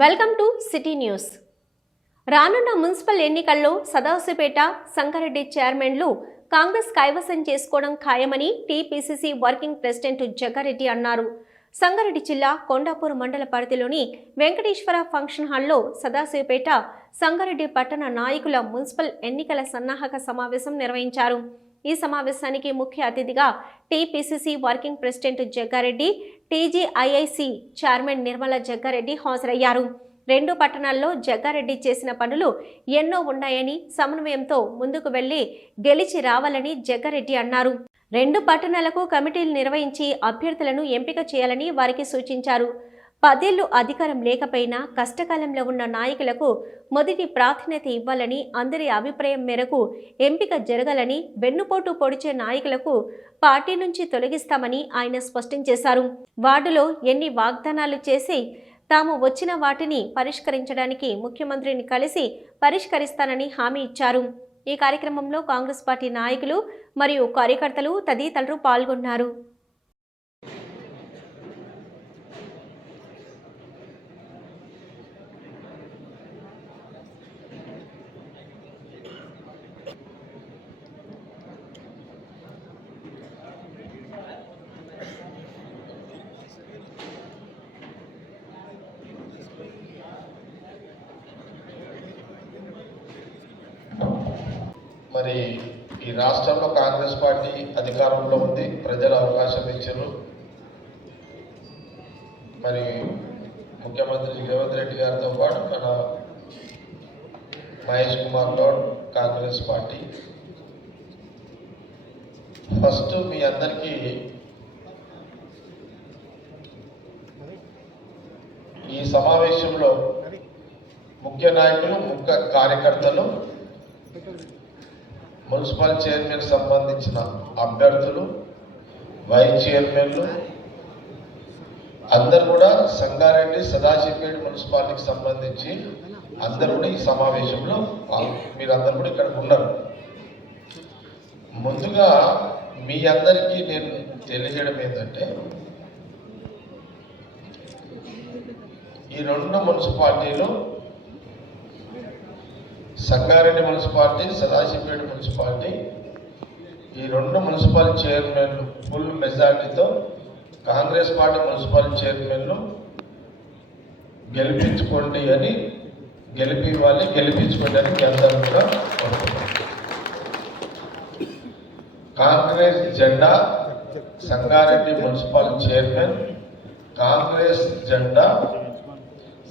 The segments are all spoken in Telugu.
Welcome to city news. రానున్న మున్సిపల్ ఎన్నికల్లో సదాశివపేట సంగారెడ్డి చైర్మన్లు కాంగ్రెస్ కైవసం చేసుకోవడం ఖాయమని టీపీసీసీ వర్కింగ్ ప్రెసిడెంట్ జగ్గారెడ్డి అన్నారు. సంగారెడ్డి జిల్లా కొండాపూర్ మండల పరిధిలోని వెంకటేశ్వర ఫంక్షన్ హాల్లో సదాశివపేట సంగారెడ్డి పట్టణ నాయకుల మున్సిపల్ ఎన్నికల సన్నాహక సమావేశం నిర్వహించారు. ఈ సమావేశానికి ముఖ్య అతిథిగా TPCC working president Jaggareddy TGIIC chairman Nirmala Jaggareddy హాజరయ్యారు. రెండు పట్టణాల్లో జగ్గారెడ్డి చేసిన పనులు ఎన్నో ఉన్నాయని సమన్వయంతో ముందుకు వెళ్ళి గెలిచి రావాలని జగ్గారెడ్డి అన్నారు. రెండు పట్టణాలకు కమిటీలు నిర్వహించి అభ్యర్థులను ఎంపిక చేయాలని వారికి సూచించారు. పదేళ్ళు అధికారం లేకపోయినా కష్టకాలంలో ఉన్న నాయకులకు మొదటి ప్రాధాన్యత ఇవ్వాలని అందరి అభిప్రాయం మేరకు ఎంపిక జరగాలని వెన్నుపోటు పొడిచే నాయకులకు పార్టీ నుంచి తొలగిస్తామని ఆయన స్పష్టం చేశారు. వార్డులో ఎన్ని వాగ్దానాలు చేసి తాము వచ్చిన వాటిని పరిష్కరించడానికి ముఖ్యమంత్రిని కలిసి పరిష్కరిస్తానని హామీ ఇచ్చారు. ఈ కార్యక్రమంలో కాంగ్రెస్ పార్టీ నాయకులు మరియు కార్యకర్తలు తదితరులు పాల్గొన్నారు. మరి ఈ రాష్ట్రంలో కాంగ్రెస్ పార్టీ అధికారంలో ఉంది ప్రజలు అవకాశం ఇచ్చారు. మరి ముఖ్యమంత్రి రేవంత్ రెడ్డి గారితో పాటు మన Mahesh Kumar Goud Congress party. First మీ అందరికీ ఈ సమావేశంలో ముఖ్య నాయకులు ముఖ్య కార్యకర్తలు మున్సిపల్ చైర్మన్ సంబంధించిన అభ్యర్థులు వైస్ చైర్మన్లు అందరు కూడా సంగారెడ్డి సదాశివపేట మున్సిపాలిటీకి సంబంధించి అందరు కూడా ఈ సమావేశంలో పాల్గొ- మీరందరూ కూడా ఇక్కడ ఉన్నారు. ముందుగా మీ అందరికీ నేను తెలియజేయడం ఏంటంటే ఈ రెండు మున్సిపాలిటీలు సంగారెడ్డి మున్సిపాలిటీ సదాశివపేట మున్సిపాలిటీ. ఈ రెండు మున్సిపల్ చైర్మన్లు ఫుల్ మెజార్టీతో కాంగ్రెస్ పార్టీ మున్సిపల్ చైర్మన్లు గెలిపించుకోండి అని గెలిపివ్వాలి గెలిపించుకోండి అని కేంద్రం కూడా కాంగ్రెస్ జెండా సంగారెడ్డి మున్సిపల్ చైర్మన్ కాంగ్రెస్ జెండా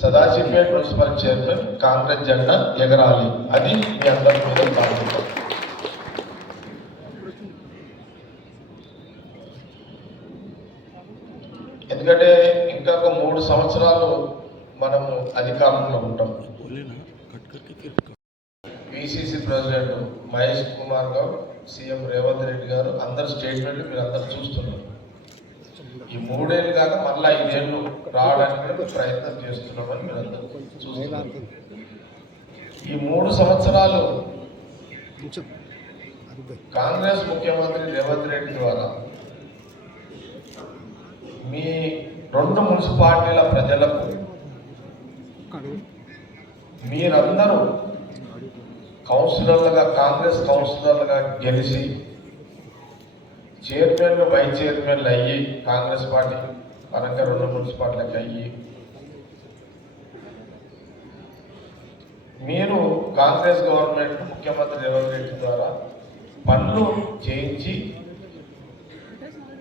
సదాశివపేట మున్సిపల్ చైర్మన్ కాంగ్రెస్ జెండా ఎగరాలి. అది మీ అందరి మీద బాధ్యత. ఎందుకంటే ఇంకా ఒక మూడు సంవత్సరాలు మనము అధికారంలో ఉంటాం. పిసిసి ప్రెసిడెంట్ మహేష్ కుమార్ గారు సీఎం రేవంత్ రెడ్డి గారు అందరు స్టేట్మెంట్లు మీరు అందరు చూస్తున్నారు. ఈ మూడేళ్ళు కాక మళ్ళీ ఐదేళ్ళు రావడానికి ప్రయత్నం చేస్తున్నామని మీరు అందరూ చూస్తున్నారు. ఈ మూడు సంవత్సరాలు కాంగ్రెస్ ముఖ్యమంత్రి రేవంత్ రెడ్డి ద్వారా మీ రెండు మున్సిపాలిటీల ప్రజలకు మీరందరూ కౌన్సిలర్లుగా కాంగ్రెస్ కౌన్సిలర్లుగా గెలిచి చైర్మన్లు వైస్ చైర్మన్లు అయ్యి కాంగ్రెస్ పార్టీ పరంగా రెండు మున్సిపాలిటీలకు అయ్యి మీరు కాంగ్రెస్ గవర్నమెంట్ ముఖ్యమంత్రి రేవంత్ రెడ్డి ద్వారా పనులు చేయించి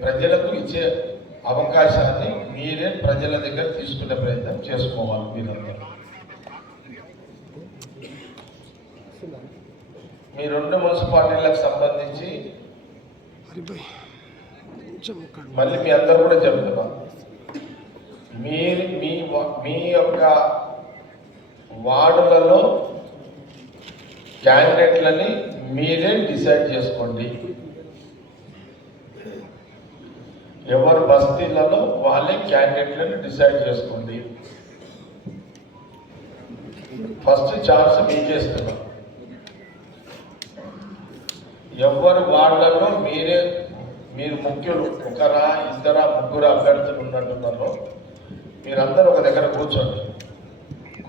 ప్రజలకు ఇచ్చే అవకాశాన్ని మీరే ప్రజల దగ్గర తీసుకునే ప్రయత్నం చేసుకోవాలి మీరందరూ. మీ రెండు మున్సిపాలిటీలకు సంబంధించి మళ్ళీ మీ అందరు కూడా చెప్తున్నా మీరు మీ మీ యొక్క వార్డులలో క్యాండిడేట్లని మీరే డిసైడ్ చేసుకోండి. ఎవరు బస్తీలలో వాళ్ళే క్యాండిడేట్లను డిసైడ్ చేసుకోండి. ఫస్ట్ ఛాన్స్ మీకే ఎవరు వాళ్ళలో మీరే మీరు ముఖ్యులు ఒకరా ఇద్దరా ముగ్గురు అభ్యర్థులు ఉన్నట్టున్నారో మీరందరూ ఒక దగ్గర కూర్చోండి.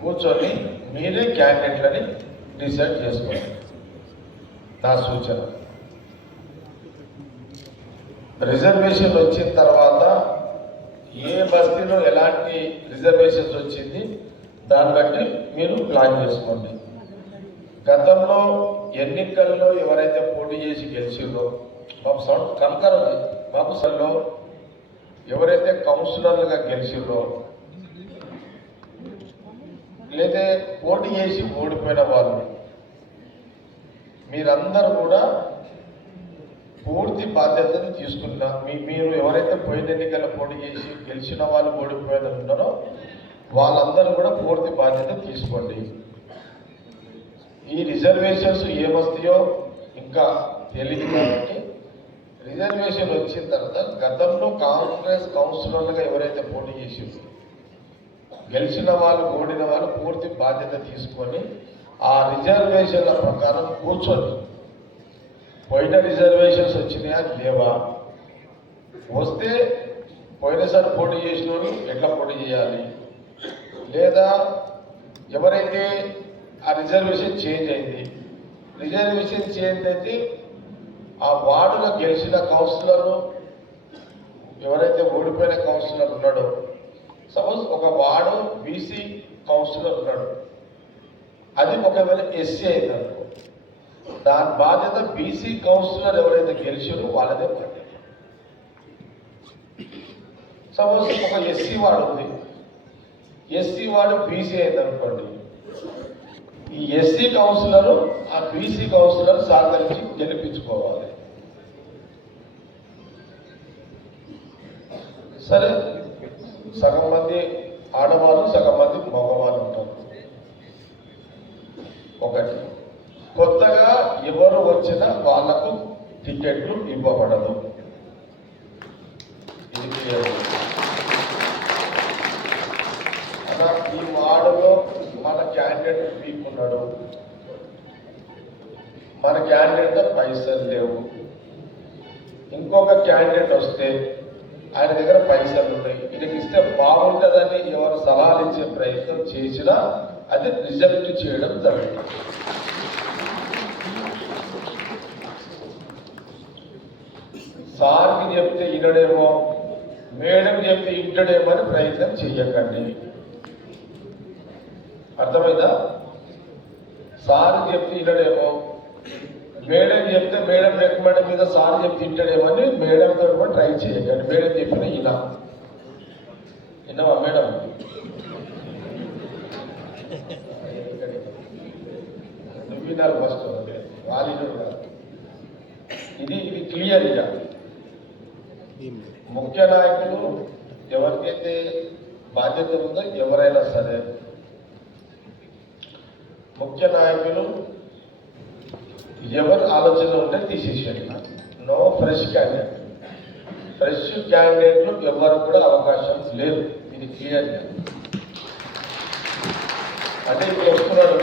కూర్చొని మీరే క్యాండిడేట్లని డిసైడ్ చేసుకోండి. నా సూచన. రిజర్వేషన్ వచ్చిన తర్వాత ఏ బస్తీలో ఎలాంటి రిజర్వేషన్స్ వచ్చింది దాన్ని బట్టి మీరు ప్లాన్ చేసుకోండి. గతంలో ఎన్నికల్లో ఎవరైతే పోటీ చేసి గెలిచిందో బాబు సౌండ్ కనకర్ ఉంది. బాబు సల్లో ఎవరైతే కౌన్సిలర్లుగా గెలిచిందో లేదా పోటీ చేసి ఓడిపోయిన వాళ్ళు మీరందరూ కూడా పూర్తి బాధ్యతను తీసుకున్న మీ మీరు ఎవరైతే పోయిన ఎన్నికల్లో పోటీ చేసి గెలిచిన వాళ్ళు ఓడిపోయిన ఉన్నారో వాళ్ళందరూ కూడా పూర్తి బాధ్యత తీసుకోండి. ఈ రిజర్వేషన్స్ ఏమొస్తాయో ఇంకా తెలియదు కాబట్టి రిజర్వేషన్ వచ్చిన తర్వాత గతంలో కాంగ్రెస్ కౌన్సిలర్లుగా ఎవరైతే పోటీ చేసిందో గెలిచిన వాళ్ళు ఓడిన వాళ్ళు పూర్తి బాధ్యత తీసుకొని ఆ రిజర్వేషన్ల ప్రకారం కూర్చొని పోయిన రిజర్వేషన్స్ వచ్చినాయా లేవా? వస్తే పోయినసారి పోటీ చేసిన వాళ్ళు ఎట్లా పోటీ చేయాలి? లేదా ఎవరైతే ఆ రిజర్వేషన్ చేంజ్ అయింది. రిజర్వేషన్ చేంజ్ అయితే ఆ వార్డులో గెలిచిన కౌన్సిలర్లు ఎవరైతే ఓడిపోయిన కౌన్సిలర్ ఉన్నాడో సపోజ్ ఒక వార్డు బీసీ కౌన్సిలర్ ఉన్నాడు అది ఒకవేళ ఎస్సీ అయిందనుకో దాని బాధ్యత బీసీ కౌన్సిలర్ ఎవరైతే గెలిచారో వాళ్ళదే బాధ్యత. సపోజ్ ఒక ఎస్సీ వార్డు ఉంది ఎస్సీ వార్డు బీసీ అయిందనుకోండి ఈ ఎస్సీ కౌన్సిలర్ ఆ బీసీ కౌన్సిలర్ సహకరించి గెలిపించుకోవాలి. సరే సగం మంది ఆడవాళ్ళు సగం మంది మగవాళ్ళు ఉంటారు. ఒకటి కొత్తగా ఎవరు వచ్చినా వాళ్ళకు టికెట్లు ఇవ్వబడదు. ఇది clear. అలా ఈ వార్డులో మన క్యాండిడేట్ వీక్ ఉన్నాడు. మన క్యాండిడేట్ పైసలు లేవు. ఇంకొక క్యాండిడేట్ వస్తే ఆయన దగ్గర పైసలు ఉన్నాయి. వీళ్ళకి ఇస్తే బాగుంటుందని ఎవరు సలహాలు ఇచ్చే ప్రయత్నం చేసినా అది రిజెక్ట్ చేయడం జరుగుతుంది. సార్కి చెప్తే వినడేమో మేడం చెప్తే ఇంటడేమో అని ప్రయత్నం చెయ్యకండి అర్థమైందా? సార్ చెప్తే వినడేమో మేడం చెప్తే మేడం రికమెండ్ మీద సార్ చెప్తే తింటాడేమో అని మేడంతో కూడా ట్రై చేయండి మేడం చెప్పిన ఇలా విన్నావా మేడం? నువ్వు విన్నారు ఫస్ట్ వాళ్ళు ఇది ఇది క్లియర్ ఇక. ముఖ్య నాయకులు ఎవరికైతే బాధ్యత ఉందో ఎవరైనా సరే ముఖ్య నాయకులు ఎవరు ఆలోచన ఉంటే తీసేసేయండి. నో ఫ్రెష్ క్యాండిడేట్ ఫ్రెష్ క్యాండిడేట్లు ఎవరు కూడా అవకాశం లేదు. ఇది క్లియర్ అదే ఇప్పుడు వస్తున్నాడు.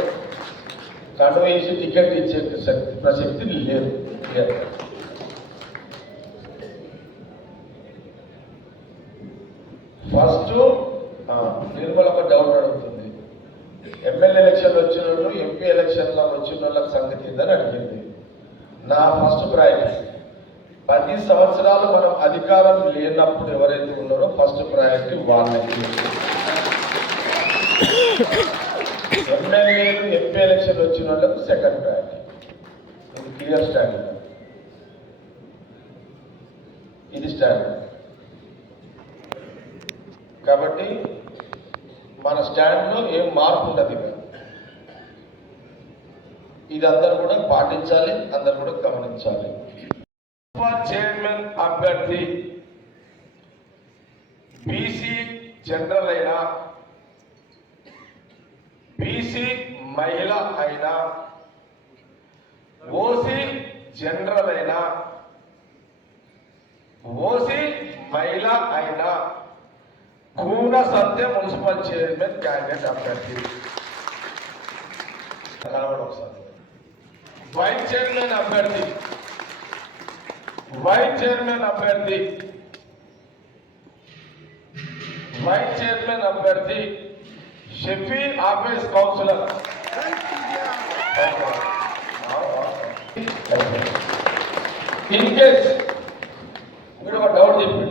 కన్ను వేసి టికెట్ ఇచ్చే శక్తి ప్రసక్తి లేదు. క్లియర్ ఫస్ట్ నిర్మల ఒక డౌట్ ఎమ్మెల్యే ఎలక్షన్ వచ్చిన వాళ్ళు ఎంపీ ఎలక్షన్లో వచ్చిన వాళ్ళకి సంగతి ఏందని అడిగింది. నా ఫస్ట్ ప్రయారిటీ పది సంవత్సరాలు మనం అధికారం లేనప్పుడు ఎవరైతే ఉన్నారో ఫస్ట్ ప్రయారిటీ వాళ్ళకి ఎమ్మెల్యేలు ఎంపీ ఎలక్షన్ వచ్చిన వాళ్ళకు సెకండ్ ప్రయారిటీ ఇది క్లియర్ స్టాండర్డ్ ఇది స్టాండర్డ్ కాబట్టి మన స్టాండ్లో ఏం మార్పు ఉండదు ఇది అందరూ కూడా పాటించాలి అందరూ కూడా గమనించాలి. చైర్మన్ అభ్యర్థి బీసీ జనరల్ అయినా బీసీ మహిళ అయినా ఓసీ జనరల్ అయినా ఓసీ మహిళ అయినా Koona Satya municipal chairman candidate అభ్యర్థి కలవడం ఒకసారి వైస్ చైర్మన్ అభ్యర్థి వైస్ చైర్మన్ అభ్యర్థి వైస్ చైర్మన్ అభ్యర్థి Shafi office councillor in case మీరు ఒక డౌట్ చెప్పి